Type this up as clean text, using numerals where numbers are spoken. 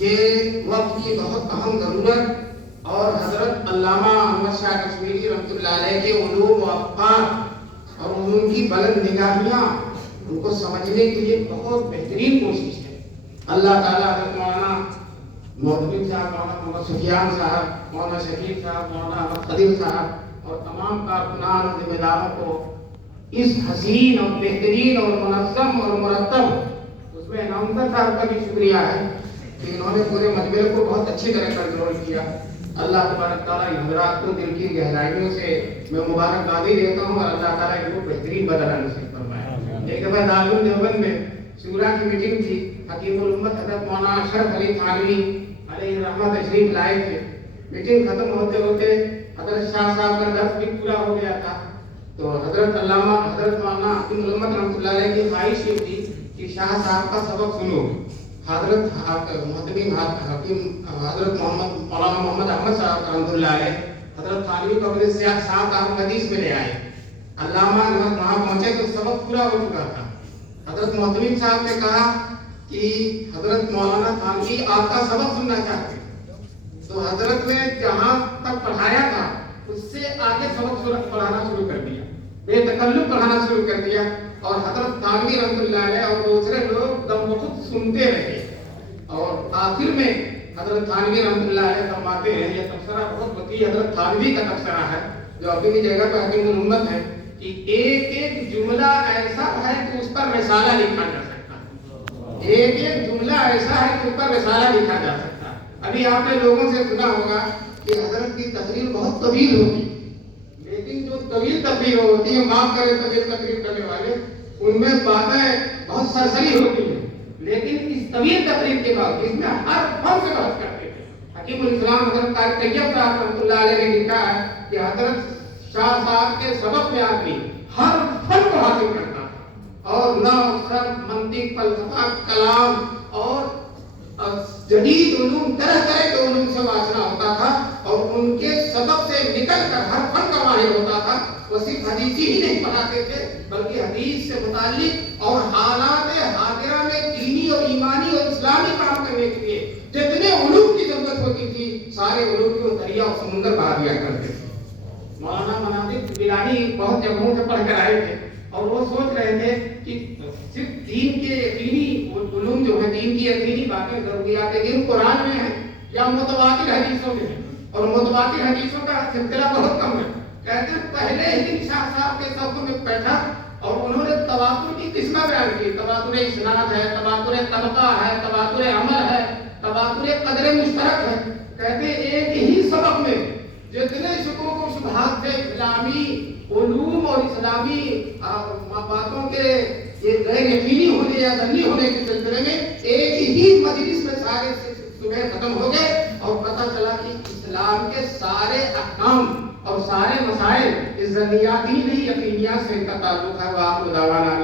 یہ وقت کی بہت اہم ضرورت اور حضرت علامہ احمد شاہ کشمیری رحمۃ اللہ علیہ کے علوم و افکار اور ان کی بلند نگاہیاں ان کو سمجھنے کے لیے بہت بہترین کوشش ہے۔ اللہ تعالیٰ حضرت مولانا محتمم صاحب، مولانا محمد سفیان صاحب، مولانا شکیل صاحب، مولانا احمد خدیر صاحب اور تمام کارکنان اور ذمہ داروں کو اس حسین اور بہترین اور منظم اور مرتب، اس میں نامزد صاحب کا بھی شکریہ ہے کہ انہوں نے پورے مجمع کو بہت اچھی طرح کنٹرول کیا۔ اللہ تبارک تعالیٰ ان حضرات کو دل کی گہرائیوں سے میں مبارکبادی دیتا ہوں اور اللہ تعالیٰ ان کو بہترین بدلہ نصیب فرمائے۔ ایک دفعہ دارالعلوم دیوبند میں شورا کی میٹنگ تھی، حکیم الامت حضرت مولانا اشرف علی تھانوی علیہ الرحمہ تشریف لائے تھے۔ میٹنگ ختم ہوتے ہوتے حضرت شاہ صاحب کا درس بھی پورا ہو گیا تھا، تو حضرت علامہ حضرت مولانا حکیم الامت رحمۃ اللہ علیہ کی خواہش یہ تھی کہ شاہ صاحب کا سبق سنو۔ حضرت محتمم حکیم حضرت مولانا محمد احمد صاحب رحمۃ اللہ علیہ حضرت تھانوی کو اپنے ساتھ حدیث میں لے آئے۔ علامہ وہاں پہنچے تو سبق پورا ہو چکا تھا۔ حضرت محتمم صاحب نے کہا کہ حضرت مولانا تھانوی آپ کا سبق سننا چاہتے ہیں، تو حضرت نے جہاں تک پڑھایا تھا اس سے آگے سبق پڑھانا شروع کر دیا، بے تکلف پڑھانا شروع کر دیا، اور حضرت تھانوی رحمۃ اللہ علیہ اور دوسرے لوگ دم بخود سنتے رہے۔ اور آخر میں حضرت تھانوی رحمۃ اللہ علیہ فرماتے ہیں، یہ تبصرہ بہت وسیع حضرت تھانوی کا تبصرہ ہے جو اپنی جگہ پہ حکیم الامت ہے، کہ ایک ایک جملہ ایسا ہے کہ اس پر رسالہ لکھا جا سکتا ہے، ایک ایک جملہ ایسا ہے کہ اس پر رسالہ لکھا جا سکتا ہے۔ ابھی آپ نے لوگوں سے سنا ہوگا کہ حضرت کی تقریر بہت طویل ہوتی، لیکن جو طویل تقریر ہوتی ہے، معاف کریں طویل تقریر کرنے والے، ان میں باتیں بہت سرسری ہوتی ہیں، لیکن اس طویل تقریر کے بعد اس میں ہر فن سے بحث کرتے تھے۔ حکیم الاسلام حضرت طارق طیب صاحب رحمۃ اللہ علیہ نے لکھا ہے کہ حضرت شاہ صاحب کے سبق میں آدمی ہر فن کو حاصل کرتا تھا، اور نحو، صرف، منطق، فلسفہ، کلام اور جدید علوم، طرح طرح کے علوم سے واشنا ہوتا تھا، اور ان کے سبق سے نکل کر ہر فن کا ماہر ہوتا تھا۔ وہ صرف حدیثی ہی نہیں پڑھاتے تھے بلکہ حدیث سے متعلق اور حالات حاضرہ میں دینی اور ایمانی اور اسلامی کام کرنے کے لیے جتنے علوم کی ضرورت ہوتی تھی، سارے علوم کی وہ دریا اور سمندر بہا دیا کرتے تھے۔ مولانا مناظر گیلانی بہت جگہوں سے پڑھ کر آئے تھے، اور وہ سوچ رہے تھے کہ صرف دین کے یقینی علوم جو ہیں، دین کی یقینی باتیں، ضروریات دین قرآن میں ہیں یا متواتر حدیثوں میں ہیں، اور متواتر حدیثوں کا سلسلہ بہت کم ہے۔ کہتے ہیں پہلے ہی دن شاہ صاحب کے صفوں میں بیٹھا اور انہوں نے تواتر کی قسمیں بیان کی، تواتر اسناد ہے، تواتر طبقہ ہے، تواتر عمل ہے، تواتر قدر مشترک ہے۔ کہتے ہیں ایک ہی سبق میں جتنے شکوک و شبہات تھے اسلامی علوم اور اسلامی باتوں کے یہ غیر یقینی ہونے یا ظنی ہونے کے سلسلے میں ایک ہی مجلس میں سارے صبح ختم ہو گئے، اور پتہ چلا کہ اسلام کے سارے احکام اور سارے مسائل اس ظنیاتی نہیں یقینیات سے ان کا تعلق ہے۔ وآخر دعوانا